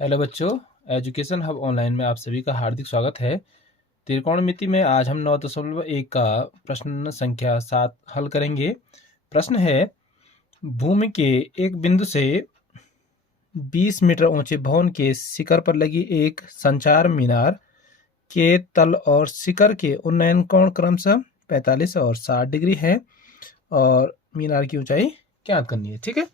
Hello बच्चों, education hub online में आप सभी का हार्दिक स्वागत है। त्रिकोणमिति में आज हम 9.1 का प्रश्न संख्या 7 हल करेंगे। प्रश्न है, भूमि के एक बिंदु से 20 मीटर ऊंचे भवन के शिखर पर लगी एक संचार मीनार के तल और शिखर के उन्नयन कोण क्रमशः 45 और 60 डिग्री है और मीनार की ऊंचाई ज्ञात करनी है। ठीक है,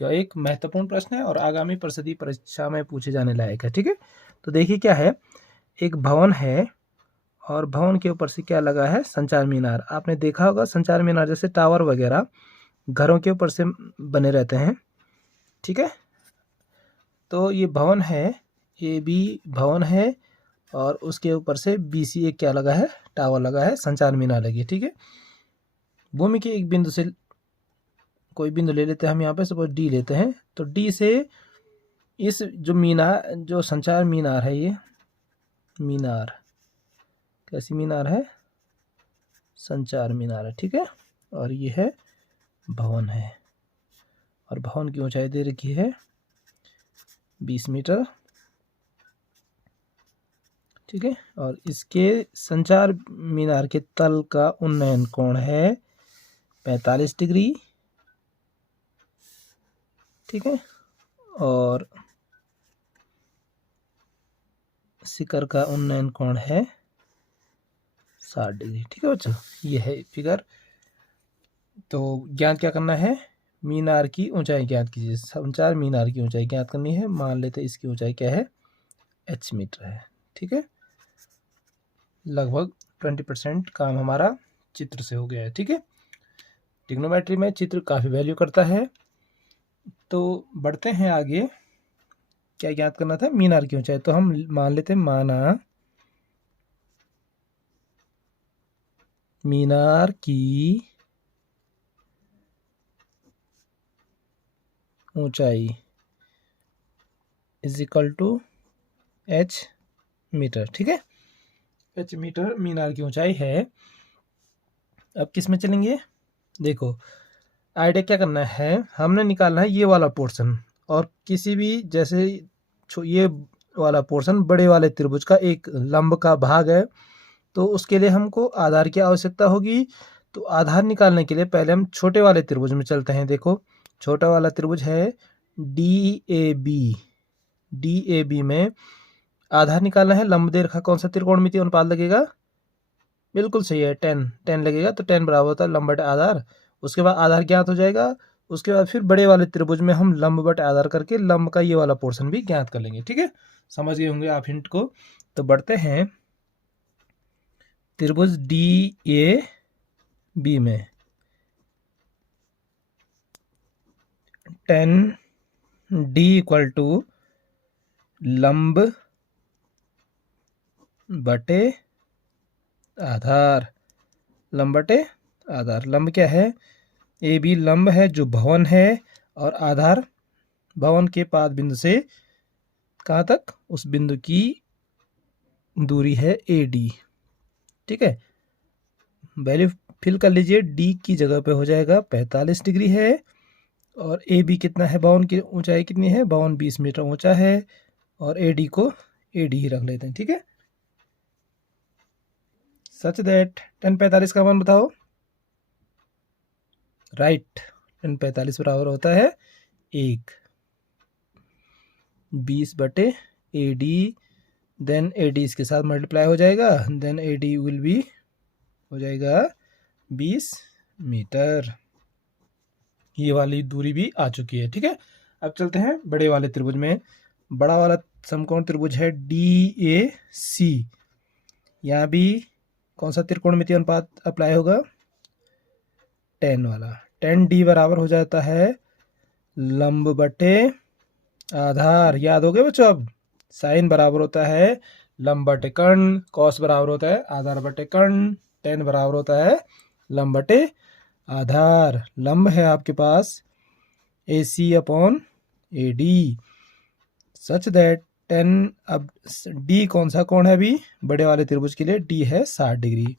यह एक महत्वपूर्ण प्रश्न है और आगामी परिषदीय परीक्षा में पूछे जाने लायक है। ठीक है, तो देखिए क्या है, एक भवन है और भवन के ऊपर से क्या लगा है, संचार मीनार। आपने देखा होगा संचार मीनार जैसे टावर वगैरह घरों के ऊपर से बने रहते हैं। ठीक है, तो ये भवन है, ये भी भवन है और उसके ऊपर से BC एक क्या लगा है, टावर लगा है, संचार मीनार लगी है। ठीक है, भूमि के एक बिंदु से कोई बिंदु ले लेते हैं हम, यहाँ पे सपोज D लेते हैं, तो D से इस जो मीनार, जो संचार मीनार है, ये मीनार कैसी मीनार है, संचार मीनार है। ठीक है, और ये है भवन है और भवन की ऊंचाई दे रखी है 20 मीटर। ठीक है, और इसके संचार मीनार के तल का उन्नयन कोण है 45 डिग्री। ठीक है, और शिखर का उन्नयन कोण है 60 डिग्री। ठीक है बच्चों, ये है फिगर। तो ज्ञात क्या करना है, मीनार की ऊंचाई ज्ञात कीजिए। संचार मीनार की ऊंचाई ज्ञात करनी है। मान लेते हैं इसकी ऊंचाई क्या है, H मीटर है। ठीक है, लगभग 20% काम हमारा चित्र से हो गया है। ठीक है, ट्रिग्नोमेट्री में चित्र काफ़ी वैल्यू करता है। तो बढ़ते हैं आगे, क्या ज्ञात करना था, मीनार की ऊंचाई। तो हम मान लेते हैं, माना मीनार की ऊंचाई is equal to H metre. ठीक है, H मीटर मीनार की ऊंचाई है। अब किस में चलेंगे, देखो आइडिया क्या करना है, हमने निकालना है ये वाला पोर्शन, और किसी भी जैसे ये वाला पोर्शन बड़े वाले त्रिभुज का एक लंब का भाग है, तो उसके लिए हमको आधार की आवश्यकता होगी। तो आधार निकालने के लिए पहले हम छोटे वाले त्रिभुज में चलते हैं। देखो छोटा वाला त्रिभुज है DAB। DAB में आधार निकालना है। लंब दे रखा, कौन सा त्रिकोणमितीय अनुपात लगेगा, बिल्कुल सही है, 10 लगेगा। तो 10 बराबर होता है लंब बटे आधार। उसके बाद आधार ज्ञात हो जाएगा। उसके बाद फिर बड़े वाले त्रिभुज में हम लंब बटे आधार करके लंब का ये वाला पोर्शन भी ज्ञात कर लेंगे। ठीक है, समझ गए होंगे आप हिंट को। तो बढ़ते हैं त्रिभुज DAB में 10D इक्वल टू लंब बटे आधार। लंब बटे आधार, लंब क्या है, AB लंब है जो भवन है, और आधार भवन के पाद बिंदु से कहाँ तक, उस बिंदु की दूरी है AD। ठीक है, वैल्यू फिल कर लीजिए। D की जगह पे हो जाएगा 45 डिग्री है, और AB कितना है, भवन की ऊंचाई कितनी है, भवन 20 मीटर ऊंचा है, और AD को AD ही रख लेते हैं। ठीक है, सच दैट 1045 का मान बताओ। राइट, 1045 बराबर होता है 1। 20 बटे AD, देन AD इसके साथ मल्टीप्लाई हो जाएगा, देन AD विल बी हो जाएगा 20 मीटर। ये वाली दूरी भी आ चुकी है। ठीक है, अब चलते हैं बड़े वाले त्रिभुज में। बड़ा वाला समकोण त्रिभुज है DAC। यहाँ भी कौन सा त्रिकोणमितीय अनुपात अप्लाई होगा, 10 वाला। 10D बराबर हो जाता है लंब बटे आधार। याद हो गया बच्चों, अब साइन बराबर होता है लंब बटे कर्ण, कॉस बराबर होता है आधार बटे कर्ण, 10 बराबर होता है लंब बटे आधार। लंब है आपके पास AC upon AD, such that 10। अब D कौन सा कोण है अभी बड़े वाले त्रिभुज के लिए, D है 60 डिग्री।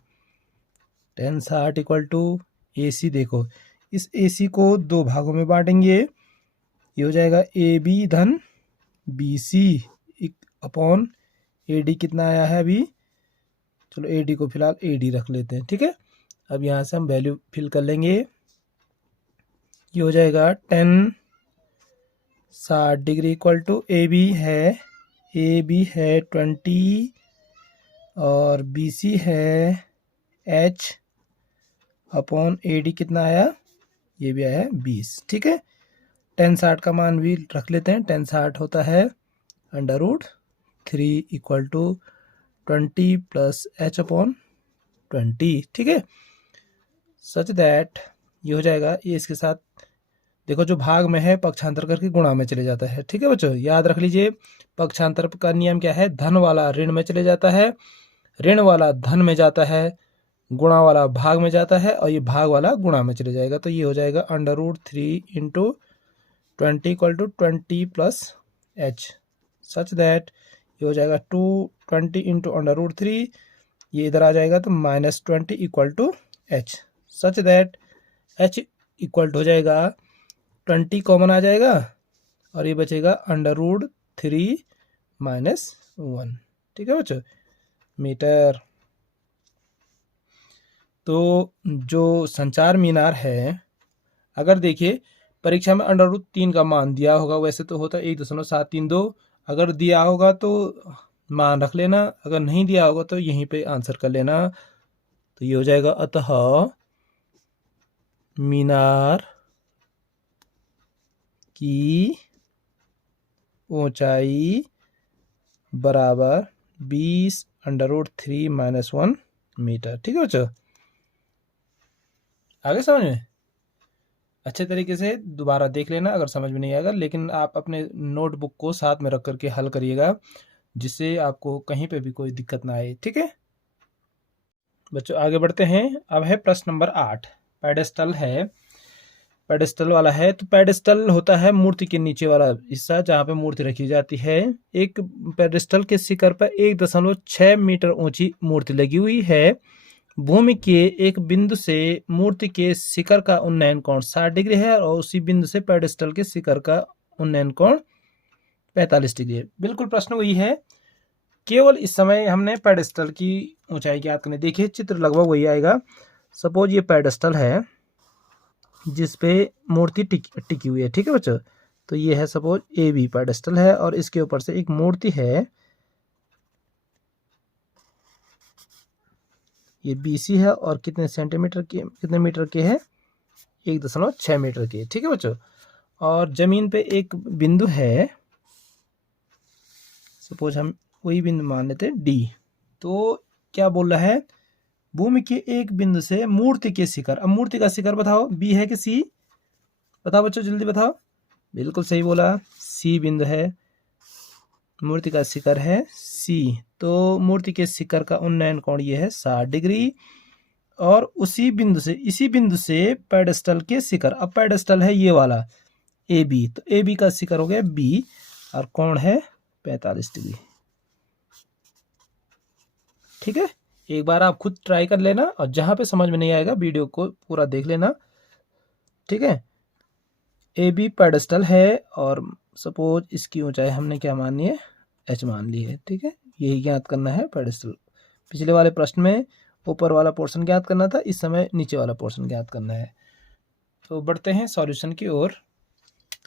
10 60 equal to AC। देखो इस AC को दो भागों में बांटेंगे, ये हो जाएगा AB धन BC अपॉन AD कितना आया है अभी, चलो AD को फिलहाल AD रख लेते हैं, ठीक है। अब यहाँ से हम वैल्यू फिल कर लेंगे। ये हो जाएगा 10 60 इक्वल टू AB है 20 और BC है H अपॉन AD कितना आया, ये भी आया है 20, ठीक है। 10 60 का मान भी रख लेते हैं। 10 60 होता है √3 equal to 20 plus H upon 20, ठीक है। सच दैट ये हो जाएगा, ये इसके साथ देखो जो भाग में है पक्षांतर करके गुणा में चले जाता है, ठीक है बच्चों। याद रख लीजिए पक्षांतर का नियम क्या है, धन वाला ऋण में चले जाता है, ऋण वाला धन में जाता है, गुणा वाला भाग में जाता है और ये भाग वाला गुणा में चले जाएगा। तो ये हो जाएगा √3 into 20 equal to 20 plus H, such that ये हो जाएगा 220 इंटू √3, ये इधर आ जाएगा तो -20 equal to H, such that H equal हो जाएगा 20 कॉमन आ जाएगा और ये बचेगा √3 -1, ठीक है बच्चों, मीटर। तो जो संचार मीनार है, अगर देखिए परीक्षा में √3 का मान दिया होगा, वैसे तो होता 1.732, अगर दिया होगा तो मान रख लेना, अगर नहीं दिया होगा तो यहीं पे आंसर कर लेना। तो ये हो जाएगा अतः मीनार की ऊंचाई बराबर 20 √3 -1 मीटर, ठीक है बच्चों। आगे समझ में अच्छे तरीके से दोबारा देख लेना अगर समझ में नहीं आएगा, लेकिन आप अपने नोटबुक को साथ में रख करके हल करिएगा, जिससे आपको कहीं पे भी कोई दिक्कत ना आए, ठीक है बच्चों। आगे बढ़ते हैं। अब है प्रश्न नंबर 8। पेडेस्टल है, पेडेस्टल वाला है। तो पेडेस्टल होता है मूर्ति के नीचे वाला हिस्सा जहाँ पे मूर्ति रखी जाती है। एक पेडेस्टल के शिखर पर 1.6 मीटर ऊंची मूर्ति लगी हुई है। भूमि के एक बिंदु से मूर्ति के शिखर का उन्नयन कोण 60 डिग्री है और उसी बिंदु से पेडेस्टल के शिखर का उन्नयन कोण 45 डिग्री है। बिल्कुल प्रश्न वही है, केवल इस समय हमने पेडेस्टल की ऊंचाई ज्ञात करनी। देखिए चित्र लगभग वही आएगा। सपोज ये पेडेस्टल है जिसपे मूर्ति टिकी हुई है, ठीक है बच्चों। तो ये है सपोज AB पेडेस्टल है और इसके ऊपर से एक मूर्ति है, ये BC है और कितने सेंटीमीटर के, कितने मीटर के है, 1.6 मीटर के, ठीक है बच्चों। और जमीन पे एक बिंदु है, सपोज हम वही बिंदु मान लेते हैं D। तो क्या बोल रहा है, भूमि के एक बिंदु से मूर्ति के शिखर, अब मूर्ति का शिखर बताओ B है कि C, बताओ बच्चों जल्दी बताओ। बिल्कुल सही बोला, C बिंदु है, मूर्ति का शिखर है C। तो मूर्ति के शिखर का उन्नयन कोण ये है 60 डिग्री और उसी बिंदु से, इसी बिंदु से पेडेस्टल के शिखर, अब पेडेस्टल है ये वाला AB, तो AB का शिखर हो गया B और कोण है 45 डिग्री, ठीक है। एक बार आप खुद ट्राई कर लेना और जहां पे समझ में नहीं आएगा वीडियो को पूरा देख लेना, ठीक है। AB पेडेस्टल है और सपोज इसकी ऊंचाई हमने क्या मानी है, H मान ली है, ठीक है। यही ज्ञात करना है पेडेस्टल। पिछले वाले प्रश्न में ऊपर वाला पोर्शन ज्ञात करना था, इस समय नीचे वाला पोर्शन ज्ञात करना है। तो बढ़ते हैं सॉल्यूशन की ओर।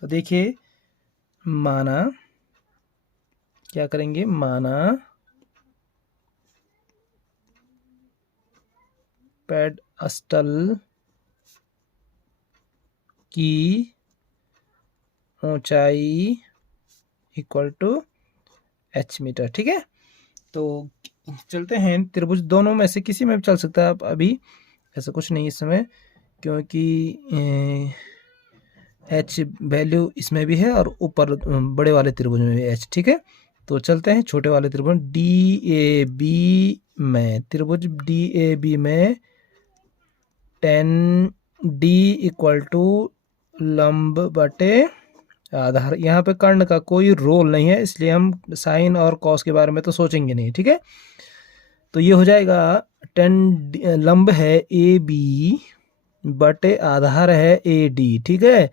तो देखिए माना, क्या करेंगे, माना पेडेस्टल की ऊंचाई इक्वल टू H मीटर, ठीक है। तो चलते हैं त्रिभुज, दोनों में से किसी में भी चल सकता है, अभी ऐसा कुछ नहीं इस समय, क्योंकि H वैल्यू इसमें भी है और ऊपर बड़े वाले त्रिभुज में भी H, ठीक है। तो चलते हैं छोटे वाले त्रिभुज DAB में, त्रिभुज DAB में 10D इक्वल टू लंब बटे आधार। यहाँ पे कर्ण का कोई रोल नहीं है, इसलिए हम साइन और कॉस के बारे में तो सोचेंगे नहीं, ठीक है। तो ये हो जाएगा 10 लंब है AB बटे आधार है AD, ठीक है।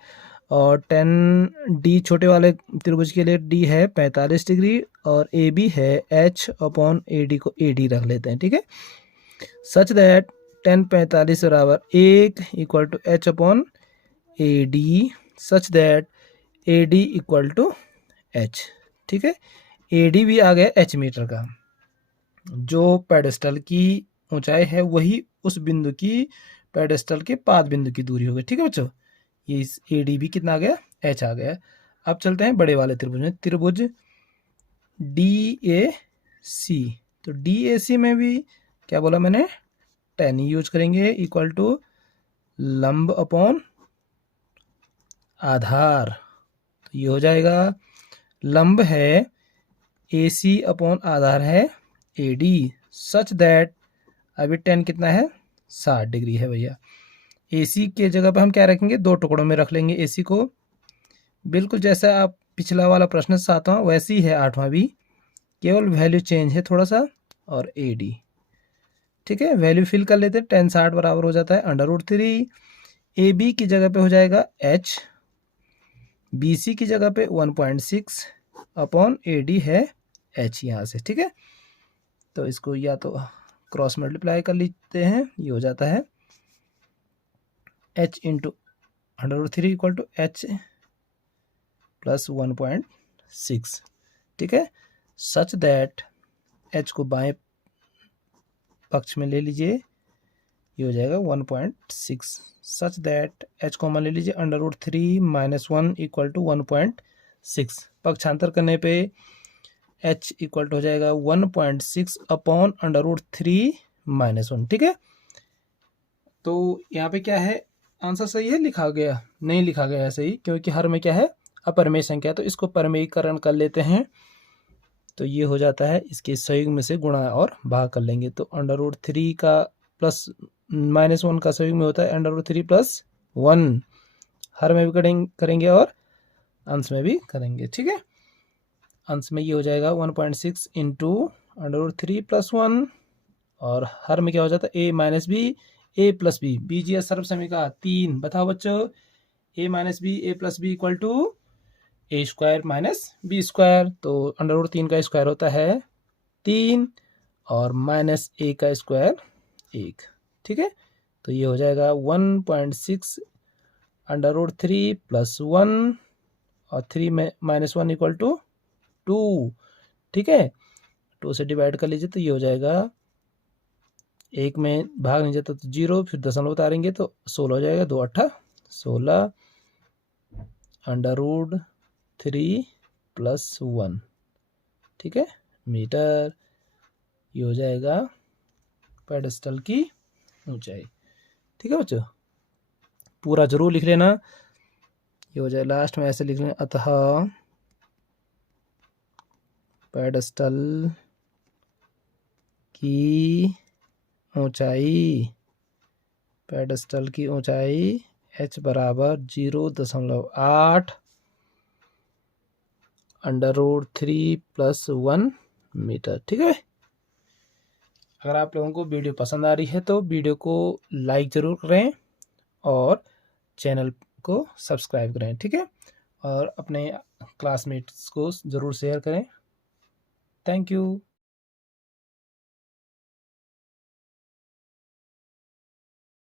और 10D छोटे वाले त्रिभुज के लिए D है 45 डिग्री और AB है H/AD को AD रख लेते हैं, ठीक है। सच दैट 10 45 बराबर 1 equal to H/AD such that AD equal to H, ठीक है। AD भी आ गया H मीटर का। जो पेडेस्टल की ऊंचाई है वही उस बिंदु की पेडेस्टल के पाद बिंदु की दूरी होगी, ठीक है बच्चों। ये इस AD भी कितना आ गया, H आ गया। अब चलते हैं बड़े वाले त्रिभुज में, त्रिभुज DAC। तो DAC में भी क्या बोला मैंने, 10 यूज करेंगे इक्वल टू लंब अपॉन आधार। तो ये हो जाएगा लंब है AC अपॉन आधार है AD सच दैट, अभी 10 कितना है 60 डिग्री है भैया। AC के जगह पर हम क्या रखेंगे, 2 टुकड़ों में रख लेंगे AC को, बिल्कुल जैसा आप पिछला वाला प्रश्न 7वां वैसे ही है 8वां भी, केवल वैल्यू चेंज है थोड़ा सा, और AD, ठीक है। वैल्यू फिल कर लेते हैं, 10 60 बराबर हो जाता है √3। AB की जगह पे हो जाएगा H, BC की जगह पे 1.6 अपॉन AD है H यहाँ से, ठीक है। तो इसको या तो क्रॉस मल्टीप्लाई कर लेते हैं, ये हो जाता है H into √3 equal to H plus 1.6, ठीक है। सच दैट H को बाएं पक्ष में ले लीजिए, ये हो जाएगा 1.6। सच दैट H को मान ले लीजिए √3 माइनस 1 इक्वल टू 1.6। पक्षांतर करने पे H इक्वल टू हो जाएगा 1.6 अपॉन √3 माइनस 1, ठीक है। तो यहाँ पे क्या है, आंसर सही है लिखा गया, नहीं लिखा गया है सही, क्योंकि हर में क्या है अपरिमेय संख्या, तो इसको परिमेयीकरण कर लेते हैं। तो ये हो जाता है, इसके संयुग्म में से गुणा और भाग कर लेंगे, तो √3 का प्लस -1 का संयुग्म में होता है √3 प्लस 1, हर में भी करेंगे और अंश में भी करेंगे, ठीक है। अंश में ये हो जाएगा 1.6 इंटू √3 प्लस 1, और हर में क्या हो जाता है a minus b a plus b, बीजीय सर्वसमीका 3। बताओ बच्चों, a minus b a plus b equal to a square minus b square. तो √3 का स्क्वायर होता है 3 और माइनस a का स्क्वायर 1, ठीक है। तो ये हो जाएगा 1.6 √3 प्लस 1 और 3 में -1 इक्वल टू 2, ठीक है। 2 से डिवाइड कर लीजिए तो ये हो जाएगा, 1 में भाग नहीं जाता तो 0, फिर दशमलव उतारेंगे तो 16 हो जाएगा, 2 8 16 √3 प्लस 1, ठीक है, मीटर। ये हो जाएगा पेडेस्टल की ऊंचाई, ठीक है बच्चों। पूरा जरूर लिख लेना, ये हो जाए लास्ट में ऐसे लिख लेना, अतः पेडेस्टल की ऊंचाई, पेडेस्टल की ऊंचाई H बराबर 0.8 √3 प्लस 1 मीटर, ठीक है। अगर आप लोगों को वीडियो पसंद आ रही है तो वीडियो को लाइक ज़रूर करें और चैनल को सब्सक्राइब करें, ठीक है। और अपने क्लासमेट्स को ज़रूर शेयर करें। Thank you.